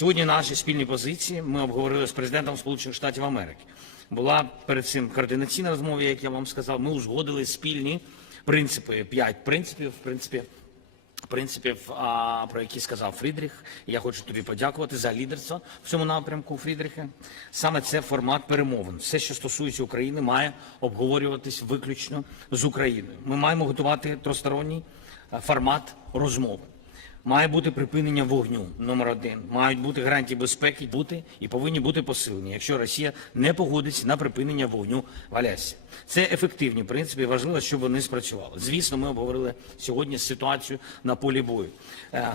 Сьогодні наші спільні позиції ми обговорили з президентом Сполучених Штатів Америки. Була перед цим координаційна розмова, як я вам сказав. Ми узгодили спільні принципи, п'ять принципів, в принципі, принципів, про які сказав Фрідріх. Я хочу тобі подякувати за лідерство в цьому напрямку, Фрідріхе. Саме це формат перемовин. Все, що стосується України, має обговорюватись виключно з Україною. Ми маємо готувати тросторонній формат розмов. Має бути припинення вогню номер один. Мають бути гарантії безпеки, бути і повинні бути посилені, якщо Росія не погодиться на припинення вогню в Алясі. Це ефективні принципи. Важливо, щоб вони спрацювали. Звісно, ми обговорили сьогодні ситуацію на полі бою. Е,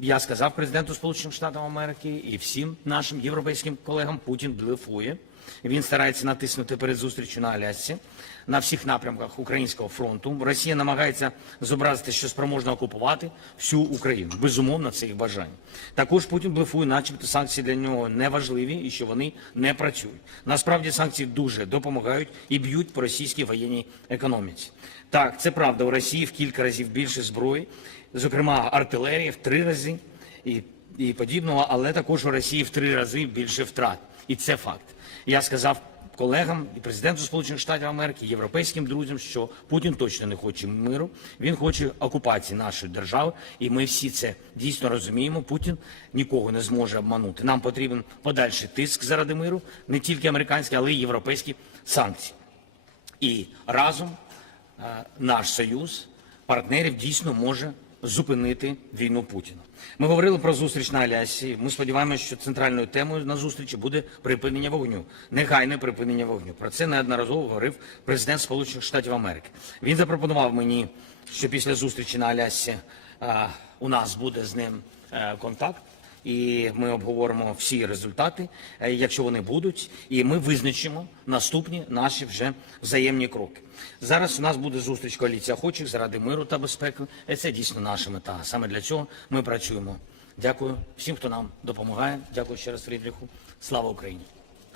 Я сказав президенту Сполучених Штатів Америки і всім нашим європейським колегам Путін блефує. Він старається натиснути перед зустрічю на Алясці на всіх напрямках українського фронту. Росія намагається зобразити, що спроможна окупувати всю Україну. Безумовно, це їх бажання. Також Путін блефує, начебто санкції для нього не важливі і що вони не працюють. Насправді санкції дуже допомагають і б'ють по російській воєнній економіці. Так, це правда. У Росії в кілька разів більше зброї, зокрема артилерії в три рази і, і подібного, але також у Росії в три рази більше втрат. І це факт. Я сказав колегам і президенту Сполучених Штатів Америки, європейським друзям, що Путін точно не хоче миру. Він хоче окупації нашої держави, і ми всі це дійсно розуміємо. Путін нікого не зможе обманути. Нам потрібен подальший тиск заради миру, не тільки американські, але й європейські санкції. І разом е, наш союз партнерів дійсно може зупинити війну Путіна. Ми говорили про зустріч на Алясі. Ми сподіваємося, що центральною темою на зустрічі буде припинення вогню, негайне припинення вогню. Про це неодноразово говорив президент Сполучених Штатів Америки. Він запропонував мені, що після зустрічі на Алясі а, у нас буде з ним а, контакт і ми обговоримо всі результати, е, якщо вони будуть, і ми визначимо наступні наші вже взаємні кроки. Зараз у нас буде зустріч коаліція охочих заради миру та безпеки. І це дійсно наша мета. Саме для цього ми працюємо. Дякую всім, хто нам допомагає. Дякую ще раз, Фрідріху. Слава Україні!